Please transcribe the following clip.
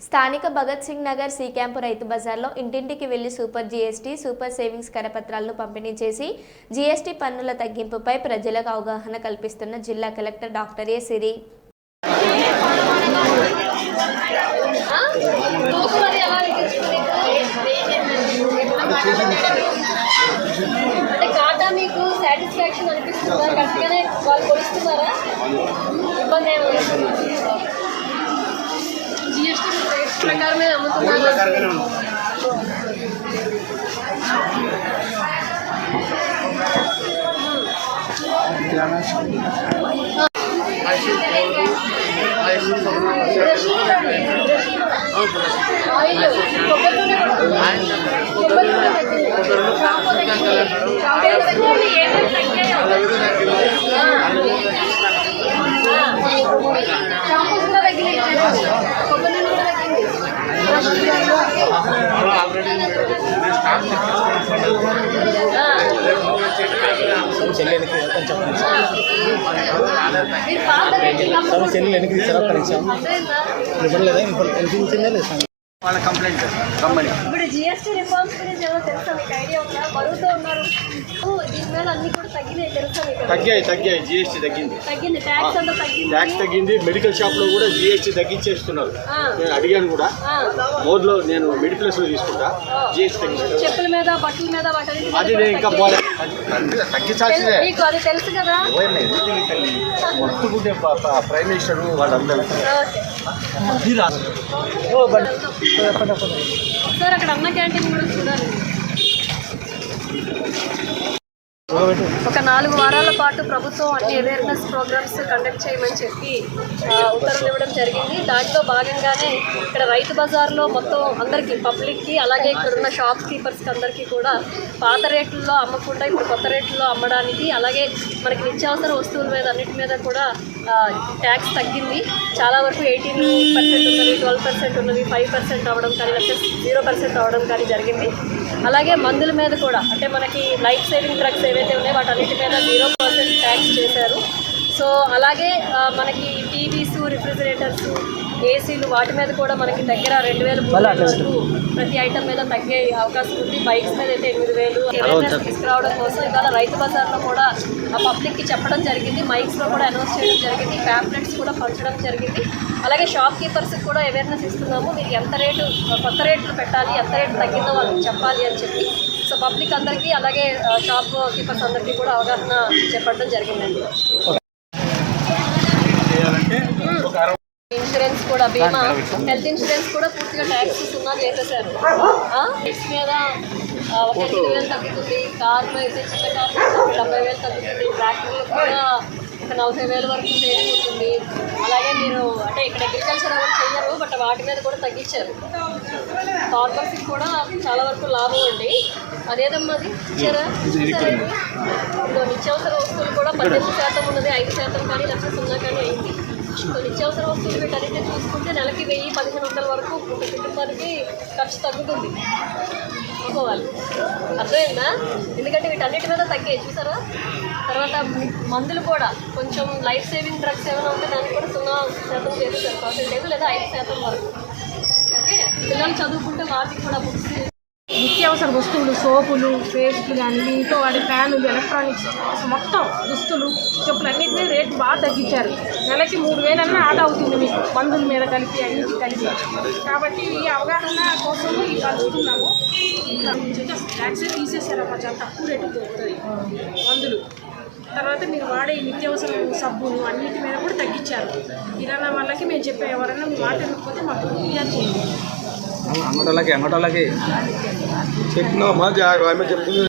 స్థానిక Bhagat Singh Nagar C camp రైతు బజార్లో ఇంటింటికి వెళ్ళి సూపర్ జీఎస్టీ సూపర్ సేవింగ్స్ కరపత్రాలను పంపిణీ చేసి జీఎస్టీ పన్నుల తగ్గింపుపై ప్రజలకు అవగాహన కల్పిస్తున్న జిల్లా కలెక్టర్ డాక్టర్ ఏ సిరి. అంటే మీకు సాటిస్ఫాక్షన్ అనిపిస్తుందా? కరెక్ట్గానే వాళ్ళు కొలుస్తున్నారా? ఇబ్బంది ఏమైనా carne de muchos años. Oye, ¿por మీరు పాత రేట్లు నమ్మకం సెల్ వెనక్కి తీసారా ఒక్క నిమిషం? ఇవ్వలేదా లేదు? వాళ్ళ కంప్లైంట్ రమ్మని. ఇప్పుడు జిఎస్టీ రిఫార్మ్స్ గురించి ఏమో తెలుసా? మీకు ఐడియా ఉందా? బరువుతో ఉన్నారు. దీని మీద అన్ని కూడా తగ్గినాయి తెలుసా మీకు? తగ్గాయి తగ్గాయి. జిఎస్టీ తగ్గింది. తగ్గింది. ట్యాక్స్ అంతా తగ్గింది. ట్యాక్స్ తగ్గింది. మెడికల్ షాప్లో కూడా జిఎస్టీ తగ్గించేస్తున్నారు. నేను అడిగాను కూడా. ఆ. మోడ్లో నేను మెడికల్స్లో తీసుకుంటా. జిఎస్టీ తగ్గించారు చెప్పుల మీద బట్టల మీద వాటి అది నేను ఇంకా పోలే. తగ్గించాల్సిందే. మీకు అది తెలుసు కదా? మొత్తుకుంటే ప్రైమ్ మినిస్టర్ వాళ్ళందరూ. ఓకే. సార్ అక్కడ అన్న క్యాంటీన్ కూడా చూడాలి. ఒక నాలుగు వారాల పాటు ప్రభుత్వం అన్ని అవేర్నెస్ ప్రోగ్రామ్స్ కండక్ట్ చేయమని చెప్పి ఉత్తర్వులు ఇవ్వడం జరిగింది. దాంట్లో భాగంగానే ఇక్కడ రైతు బజార్లో మొత్తం అందరికీ పబ్లిక్కి అలాగే ఇక్కడ ఉన్న షాప్ కీపర్స్కి అందరికీ కూడా పాత రేట్లలో అమ్మకుండా ఇప్పుడు కొత్త రేట్లలో అమ్మడానికి అలాగే మనకి నిత్యావసర వస్తువుల మీద అన్నిటి మీద కూడా ట్యాక్స్ తగ్గింది. చాలా వరకు ఎయిటీన్ పర్సెంట్ ఉన్నది ట్వెల్వ్ పర్సెంట్ ఉన్నది ఫైవ్ పర్సెంట్ అవ్వడం కానీ లేకపోతే జీరో పర్సెంట్ అవ్వడం కానీ జరిగింది. అలాగే మందుల మీద కూడా అంటే మనకి లైఫ్ సేవింగ్ డ్రగ్స్ ఏవైతే ఉన్నాయో వాటన్నిటి మీద జీరో పర్సెంట్ ట్యాక్స్ చేశారు. సో అలాగే మనకి టీవీస్ రిఫ్రిజిరేటర్స్ ఏసీలు వాటి మీద కూడా మనకి దగ్గర రెండు వేల ప్రతి ఐటమ్ మీద తగ్గే అవకాశం ఉంది. బైక్స్ మీద అయితే ఎనిమిది వేలు తీసుకురావడం కోసం ఇవాళ రైతు బజార్లో కూడా ఆ పబ్లిక్కి చెప్పడం జరిగింది. మైక్స్లో కూడా అనౌన్స్ చేయడం జరిగింది. ప్యాంప్లెట్స్ కూడా పంచడం జరిగింది. అలాగే షాప్ కీపర్స్కి కూడా అవేర్నెస్ ఇస్తున్నాము. మీరు ఎంత రేటు కొత్త రేట్లు పెట్టాలి ఎంత రేటు తగ్గిందో వాళ్ళకి చెప్పాలి అని చెప్పి. సో పబ్లిక్ అందరికీ అలాగే షాప్ కీపర్స్ అందరికీ కూడా అవగాహన చెప్పడం జరిగిందండి. ఇన్సూరెన్స్ కూడా బీమా హెల్త్ ఇన్సూరెన్స్ కూడా పూర్తిగా ట్యాక్స్ సున్నా చేసేసారు. కిడ్స్ మీద ఒక ఎనిమిది వేలు తగ్గుతుంది. కార్లో అయితే చిన్న ఒక డెబ్బై వేలు తగ్గుతుంది. ట్రాక్టర్లు కూడా ఒక నలభై వేల వరకు ఉంటుంది అలాగే మీరు అంటే ఇక్కడ అగ్రికల్చర్ ఎవరు చెయ్యరు బట్ వాటి మీద కూడా తగ్గించారు. ఫార్మర్స్కి కూడా చాలా వరకు లాభం అండి. అదేదమ్మా అది? ఇచ్చారా? నిత్యావసర వస్తువులు కూడా పద్దెనిమిది శాతం ఉన్నది ఐదు శాతం కానీ లక్ష సున్నా కానీ అయింది. నిత్యావసర వస్తువులు వీటన్నిటిని చూసుకుంటే నెలకి వెయ్యి పదిహేను వందల వరకు ఒక కుటుంబానికి ఖర్చు తగ్గుతుంది. అనుకోవాలి అర్థమైందా? ఎందుకంటే వీటన్నిటి మీద తగ్గాయి. చూసారా? తర్వాత మందులు కూడా. కొంచెం లైఫ్ సేవింగ్ డ్రగ్స్ ఏమైనా ఉంటే దానికి కూడా సున్నా శాతం చేసేసారు. పర్సెంటేజ్ లేదా ఐదు శాతం వరకు. ఓకే? పిల్లలు చదువుకుంటే వాటికి కూడా బుక్స్ నిత్యావసర వస్తువులు సోపులు పేస్ట్లు కానీ ఇంట్లో వాడి ఫ్యానులు ఎలక్ట్రానిక్స్ మొత్తం దుస్తులు చెప్పులు అన్నింటినీ రేటు బాగా తగ్గించారు. నెలకి మూడు వేలన్నా ఆదా అవుతుంది మీకు. మందుల మీద కలిపి అన్నింటి కలిపి. కాబట్టి ఈ అవగాహన కోసం ఈ కలుస్తున్నాము. ట్యాక్స్ తీసేసారమ్మా చాలా తక్కువ రేటు దొరుకుతుంది మందులు. తర్వాత మీరు వాడే నిత్యావసర సబ్బులు అన్నిటి మీద కూడా తగ్గించారు. కిరాణా వాళ్ళకి మేము చెప్పే ఎవరైనా మీ మాట వినకపోతే మాకు ఫిర్యాదు చేయండి. అంగటోళ్ళకి అంగటోళ్ళకి చెప్పినా మా ఆమె చెప్తుంది.